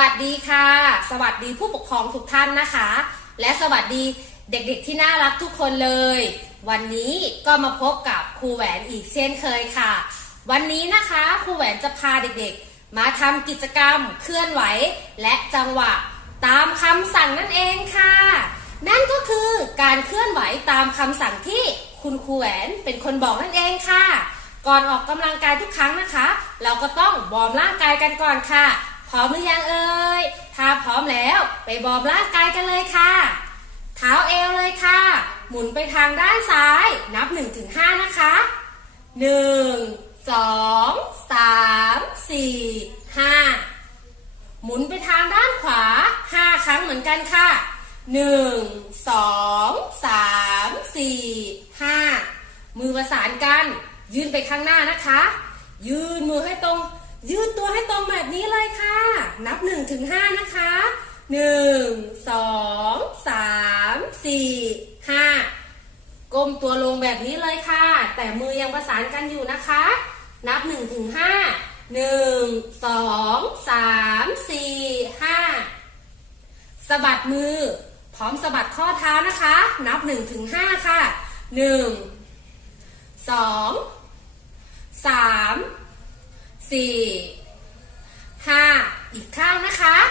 สวัสดีค่ะ สวัสดีผู้ปกครองทุกท่านนะคะ และสวัสดีเด็กๆที่น่ารักทุกคนเลย วันนี้ก็มาพบกับครูแหวนอีกเช่นเคยค่ะ วันนี้นะคะครูแหวนจะพาเด็กๆ มาทำกิจกรรมเคลื่อนไหว และจังหวะตามคำสั่งนั่นเองค่ะ นั่นก็คือการเคลื่อนไหวตามคำสั่งที่คุณครูแหวนเป็นคนบอกนั่นเองค่ะ ก่อนออกกำลังกายทุกครั้งนะคะ เราก็ต้องวอร์มร่างกายกันก่อนค่ะ พร้อมหรือยังเอ่ย ถ้าพร้อมแล้วไปวอร์มร่างกายกันเลยค่ะ เท้าเอวเลยค่ะ หมุนไปทางด้านซ้าย นับ1-5ถึง5นะคะ 1 2 3 4 5 หมุนไปทางด้านขวา 5 ครั้งเหมือนกันค่ะ 1 2 3 4 5 มือประสานกัน ยืนไปข้างหน้านะคะ ยืนมือให้ตรง ยืดตัวให้ตรงแบบนี้เลยค่ะ นับ1ถึง5นะคะ 1 2 3 4 5 ก้มตัวลงแบบนี้เลยค่ะ แต่มือยังประสานกันอยู่นะคะ นับ1ถึง5 1 2 3 4 5สะบัดมือ พร้อมสะบัดข้อเท้านะคะ นับ1ถึง5ค่ะ 1 2 3 4 5อีกข้างนะคะ1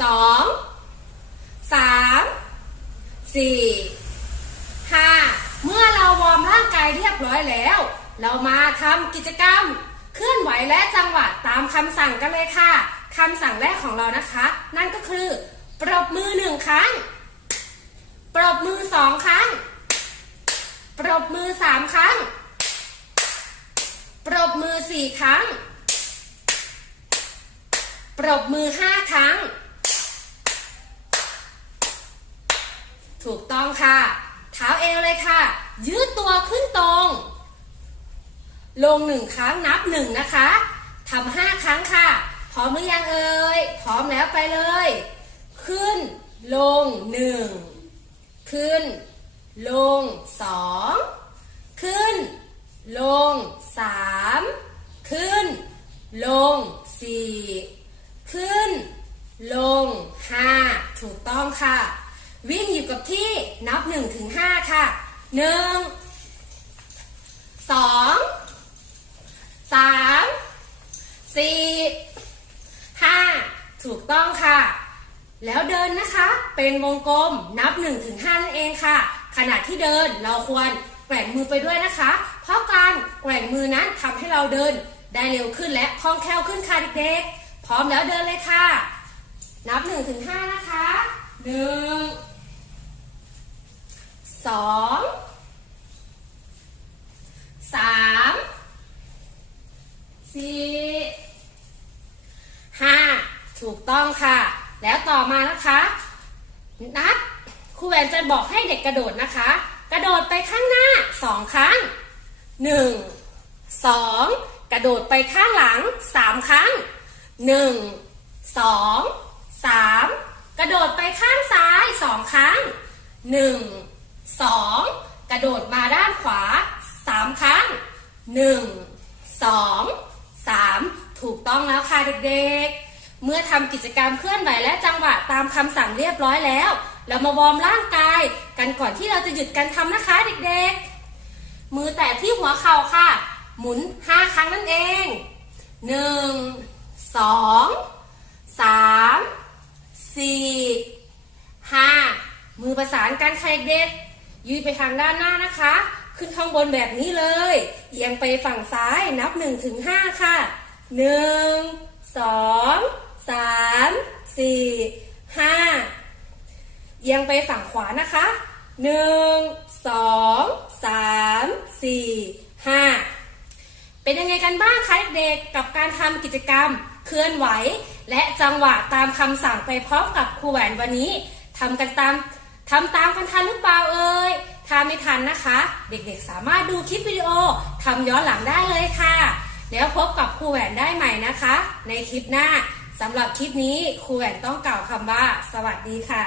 2 3สี่ห้าเมื่อเราวอร์มร่างกายเรียบร้อยแล้ว เรามาทำกิจกรรมเคลื่อนไหวและจังหวะตามคำสั่งกันเลยค่ะคำสั่งแรกของเรานะคะ นั่นก็คือ ปรบมือหนึ่งครั้ง ปรบมือสองครั้ง ปรบมือสามครั้ง ปรบมือสี่ครั้ง ปรบมือห้าครั้ง ถูกต้องค่ะ เท้าเอวเลยค่ะ ยืดตัวขึ้นตรง ลงหนึ่งครั้งนับหนึ่งนะคะทำห้าครั้งค่ะ พร้อมหรือยังเอ่ย พร้อมแล้วไปเลย ขึ้น ลงหนึ่ง ขึ้น ลงสอง ขึ้น ลงสาม ลงสี่ขึ้น ลงห้าถูกต้องค่ะ วิ่งอยู่กับที่นับหนึ่งถึงห้าค่ะหนึ่งสองสามสี่ห้าถูกต้องค่ะ แล้วเดินนะคะเป็นวงกลมนับ1นถึงหนั่นเองค่ะ ขณะที่เดินเราควรแกว่งมือไปด้วยนะคะ เพราะการแกว่งมือนั้นทำให้เราเดิน ได้เร็วขึ้นและคล่องแคล่วขึ้นค่ะเด็กๆ พร้อมแล้วเดินเลยค่ะ นับ1นถึงหนะคะหนึ่งสองสามสี่ห้าถูกต้องค่ะ แล้วต่อมานะคะ นัดครูแหวนจะบอกให้เด็กกระโดดนะคะ กระโดดไปข้างหน้าสองครั้งหนึ่งสอง กระโดดไปข้างหลังสามครั้งหนึ่งสองสามกระโดดไปข้างซ้ายสองครั้งหนึ่งสองกระโดดมาด้านขวาสามครั้งหนึ่งสองสามถูกต้องแล้วค่ะเด็กๆ เมื่อทำกิจกรรมเคลื่อนไหวและจังหวะตามคำสั่งเรียบร้อยแล้ว เรามาวอร์มร่างกายกันก่อนที่เราจะหยุดการทำนะคะเด็กๆ มือแตะที่หัวเข่าค่ะ หมุน 5 ครั้งนั่นเอง 1 2 3 4 5 มือประสานกันค่ะเด็กยืดไปทางด้านหน้านะคะ ขึ้นข้างบนแบบนี้เลย เอียงไปฝั่งซ้ายนับ1ถึง5ค่ะ 1 2 3 4 5 เอียงไปฝั่งขวานะคะหนึ่งสองสามสี่ห้า เป็นยังไงกันบ้างคะเด็กๆกับการทำกิจกรรม เคลื่อนไหว และจังหวะตามคำสั่งไปพร้อมกับครูแหวนวันนี้ทำกันตามทำตามกันทันหรือเปล่าเอ่ยถ้าไม่ทันนะคะ เด็กๆสามารถดูคลิปวิดีโอทำย้อนหลังได้เลยค่ะ แล้วพบกับครูแหวนได้ใหม่นะคะ ในคลิปหน้าสำหรับคลิปนี้ครูแหวนต้องกล่าวคำว่า สวัสดีค่ะ